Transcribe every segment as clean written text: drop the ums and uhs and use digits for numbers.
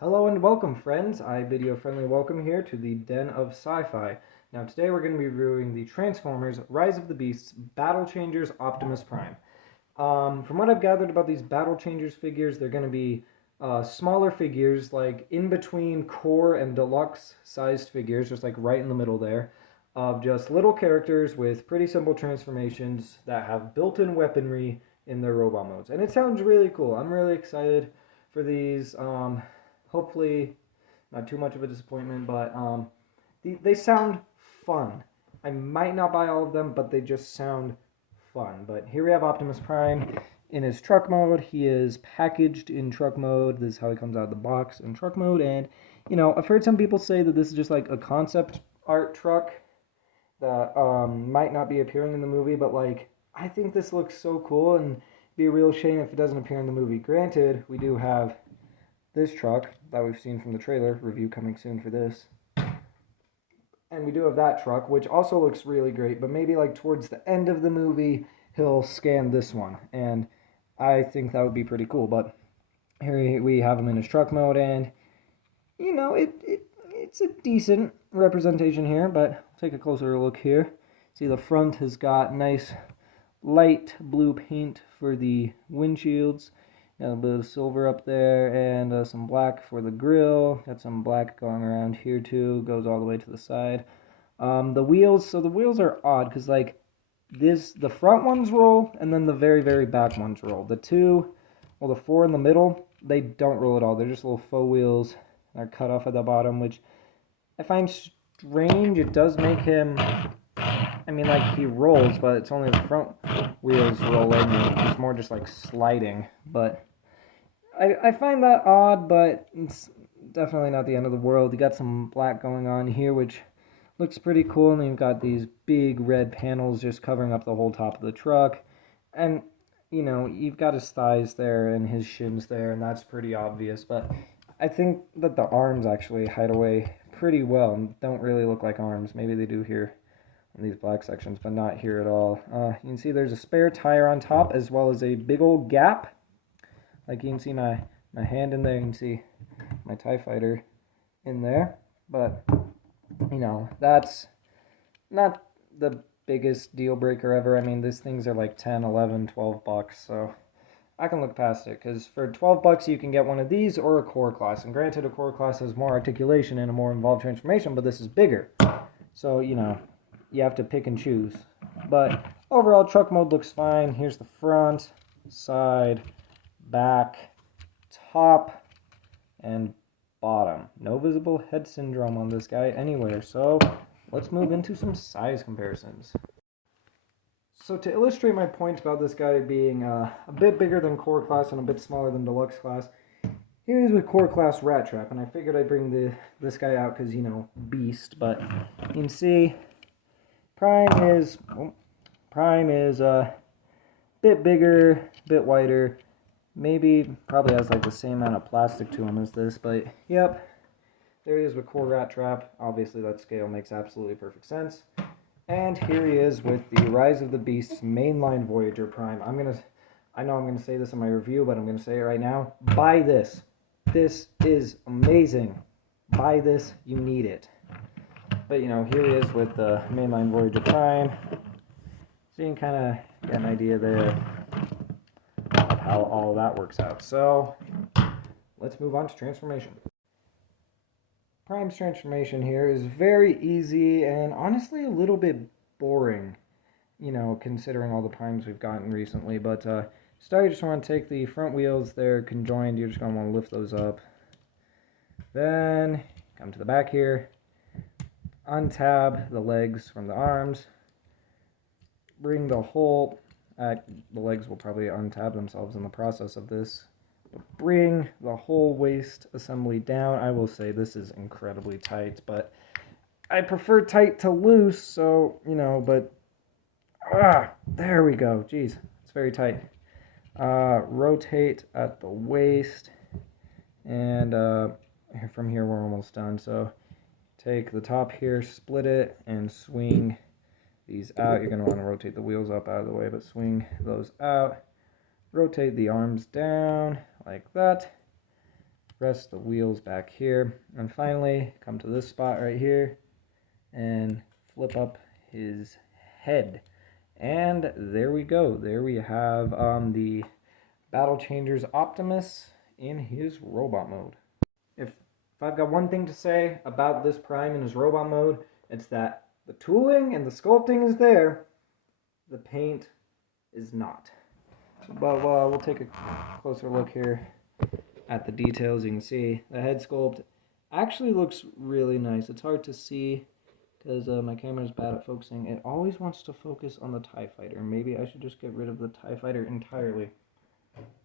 Hello and welcome, friends. Video friendly welcome here to the Den of Sci-Fi. Now today we're going to be reviewing the Transformers Rise of the Beasts Battle Changers Optimus Prime. From what I've gathered about these Battle Changers figures, they're going to be smaller figures, like in between core and deluxe sized figures, just like right in the middle there, of just little characters with pretty simple transformations that have built-in weaponry in their robot modes. And it sounds really cool. I'm really excited for these. Hopefully not too much of a disappointment, but they sound fun. I might not buy all of them, but they just sound fun. But here we have Optimus Prime in his truck mode. He is packaged in truck mode. This is how he comes out of the box in truck mode. And, you know, I've heard some people say that this is just like a concept art truck that might not be appearing in the movie, but, like, I think this looks so cool, and it'd be a real shame if it doesn't appear in the movie. Granted, we do have this truck that we've seen from the trailer, review coming soon for this. And we do have that truck, which also looks really great, but maybe like towards the end of the movie, he'll scan this one. And I think that would be pretty cool. But here we have him in his truck mode, and, you know, it's a decent representation here, but I'll take a closer look here. See, the front has got nice light blue paint for the windshields. Got a bit of silver up there and some black for the grill. Got some black going around here too. Goes all the way to the side. The wheels, so the wheels are odd because, like, the front ones roll and then the very, very back ones roll. The four in the middle, they don't roll at all. They're just little faux wheels. They're cut off at the bottom, which I find strange. It does make him, I mean, like, he rolls, but it's only the front wheels rolling. It's more just like sliding, but I find that odd, but it's definitely not the end of the world. You got some black going on here, which looks pretty cool, and then you've got these big red panels just covering up the whole top of the truck. And, you know, you've got his thighs there and his shins there, and that's pretty obvious, but I think that the arms actually hide away pretty well and don't really look like arms. Maybe they do here in these black sections, but not here at all. You can see there's a spare tire on top, as well as a big old gap. Like, you can see my hand in there, you can see my TIE Fighter in there, but, you know, that's not the biggest deal breaker ever. I mean, these things are like 10, 11, 12 bucks, so I can look past it, because for 12 bucks you can get one of these or a core class, and granted, a core class has more articulation and a more involved transformation, but this is bigger, so, you know, you have to pick and choose. But overall, truck mode looks fine. Here's the front, side, back, top, and bottom. No visible head syndrome on this guy anywhere, so let's move into some size comparisons. So to illustrate my point about this guy being a bit bigger than core class and a bit smaller than deluxe class, here he is with core class Rat Trap, and I figured I'd bring this guy out because, you know, beast, but you can see Prime is a bit bigger, bit wider, probably has like the same amount of plastic to him as this, but yep, there he is with core Rat Trap. Obviously that scale makes absolutely perfect sense. And here he is with the Rise of the Beasts mainline Voyager Prime. I know I'm gonna say this in my review, but I'm gonna say it right now. Buy this. This is amazing. Buy this, you need it. But, you know, here he is with the mainline Voyager Prime. So you can kind of get an idea there of how all of that works out. So, let's move on to transformation. Prime's transformation here is very easy and honestly a little bit boring, you know, considering all the Primes we've gotten recently. But, start, you just want to take the front wheels, they're conjoined, you're just going to want to lift those up. Then, come to the back here. Untab the legs from the arms, bring the whole, the legs will probably untab themselves in the process of this, but bring the whole waist assembly down. I will say this is incredibly tight, but I prefer tight to loose, so, you know, but, there we go, jeez, it's very tight. Rotate at the waist, and from here we're almost done, so take the top here, split it, and swing these out. You're going to want to rotate the wheels up out of the way, but swing those out. Rotate the arms down like that. rest the wheels back here, and finally come to this spot right here and flip up his head. And there we go. There we have the Battle Changers Optimus in his robot mode. If I've got one thing to say about this Prime in his robot mode, it's that the tooling and the sculpting is there, the paint is not. But we'll take a closer look here at the details. You can see the head sculpt actually looks really nice. It's hard to see because my camera's bad at focusing. It always wants to focus on the TIE Fighter. Maybe I should just get rid of the TIE Fighter entirely.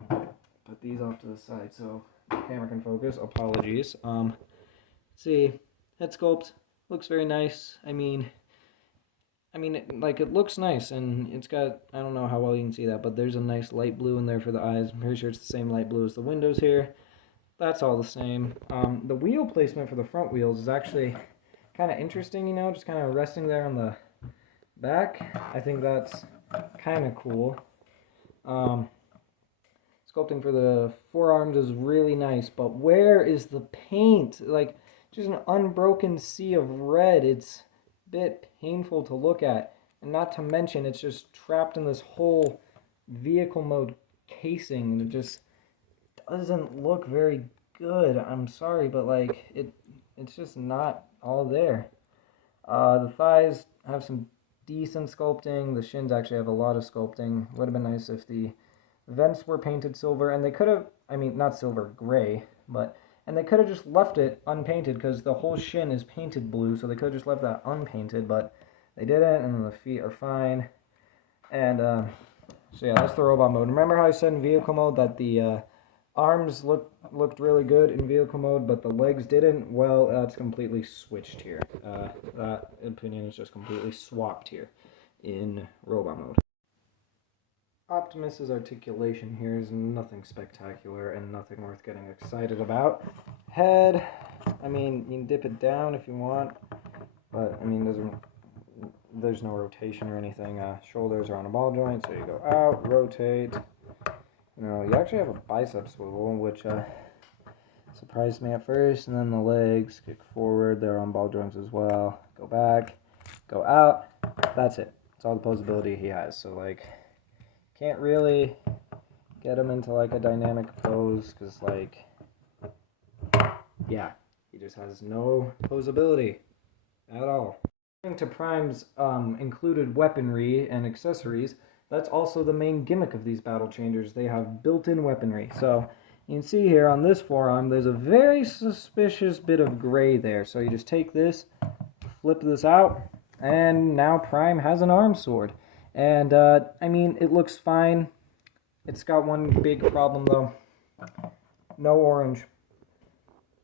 Put these off to the side so the camera can focus. Apologies. See, head sculpt looks very nice. I mean, it looks nice, and it's got, I don't know how well you can see that, but there's a nice light blue in there for the eyes. I'm pretty sure it's the same light blue as the windows here. That's all the same. The wheel placement for the front wheels is actually kind of interesting, you know, just kind of resting there on the back. I think that's kind of cool. Sculpting for the forearms is really nice, but where is the paint? Like, just an unbroken sea of red. It's bit painful to look at, and not to mention it's just trapped in this whole vehicle mode casing, and it just doesn't look very good. I'm sorry, but like it's just not all there. The thighs have some decent sculpting. The shins actually have a lot of sculpting. Would have been nice if the vents were painted silver, and they could have, I mean, not silver, gray, but and they could have just left it unpainted because the whole shin is painted blue, so they could have just left that unpainted, but they didn't, and the feet are fine. And so yeah, that's the robot mode. Remember how I said in vehicle mode that the arms looked really good in vehicle mode, but the legs didn't? Well, that's completely switched here. That opinion is just completely swapped here in robot mode. Optimus's articulation here is nothing spectacular and nothing worth getting excited about. Head, I mean, you can dip it down if you want, but I mean, there's no rotation or anything. Shoulders are on a ball joint, so you go out, rotate. You know, you actually have a bicep swivel, which surprised me at first, and then the legs kick forward, they're on ball joints as well. Go back, go out, that's it. That's all the posability he has, so like, can't really get him into like a dynamic pose because like, yeah, he just has no posability at all. According to Prime's included weaponry and accessories, that's also the main gimmick of these battle changers. They have built-in weaponry. So you can see here on this forearm, there's a very suspicious bit of gray there. So you just take this, flip this out, and now Prime has an arm sword. And, I mean, it looks fine. It's got one big problem, though. No orange.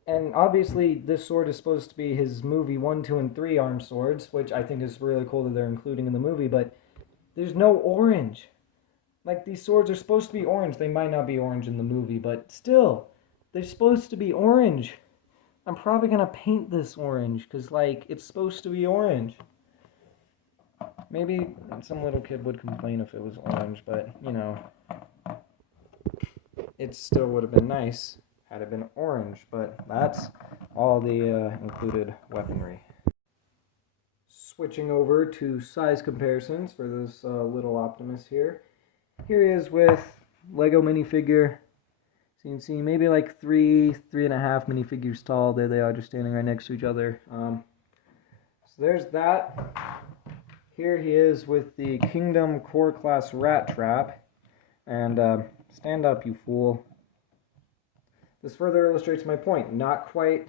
And obviously, this sword is supposed to be his movie 1, 2, and 3 arm swords, which I think is really cool that they're including in the movie, but there's no orange. Like, these swords are supposed to be orange. They might not be orange in the movie, but still, they're supposed to be orange. I'm probably going to paint this orange, because, like, it's supposed to be orange. Maybe some little kid would complain if it was orange, but, you know, it still would have been nice had it been orange, but that's all the included weaponry. Switching over to size comparisons for this little Optimus here. Here he is with Lego minifigure. So you can see maybe like 3.5 minifigures tall. There they are, just standing right next to each other. So there's that. Here he is with the Kingdom Core Class Rat Trap. And stand up, you fool. This further illustrates my point. Not quite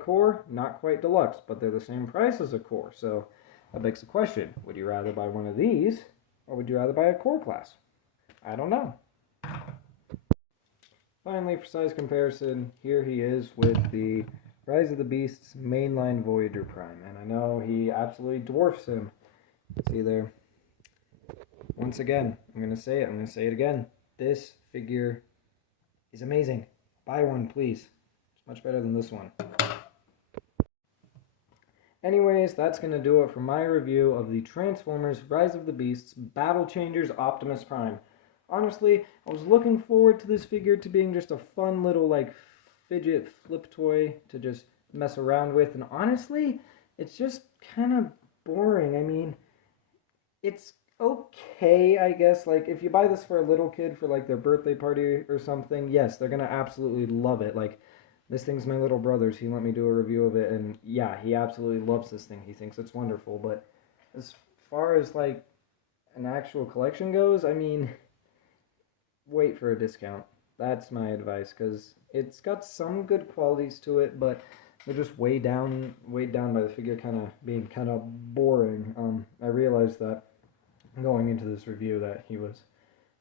Core, not quite Deluxe, but they're the same price as a Core. So that begs the question, would you rather buy one of these, or would you rather buy a Core Class? I don't know. Finally, for size comparison, here he is with the Rise of the Beasts mainline Voyager Prime. And I know he absolutely dwarfs him. See there. Once again, I'm going to say it again. This figure is amazing. Buy one, please. It's much better than this one. Anyways, that's going to do it for my review of the Transformers Rise of the Beasts Battle Changers Optimus Prime. honestly, I was looking forward to this figure to being just a fun little, like, fidget flip toy to just mess around with. And honestly, it's just kind of boring. I mean, it's okay, I guess. Like, if you buy this for a little kid for, like, their birthday party or something, yes, they're gonna absolutely love it. Like, this thing's my little brother's. He let me do a review of it, and yeah, he absolutely loves this thing. He thinks it's wonderful. But as far as, like, an actual collection goes, I mean, wait for a discount. That's my advice, because it's got some good qualities to it, but they're just weighed down by the figure kind of being kind of boring. I realized that going into this review that he was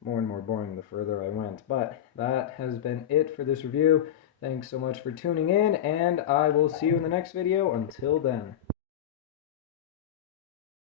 more and more boring the further I went. But that has been it for this review. Thanks so much for tuning in, and I will see you in the next video. Until then.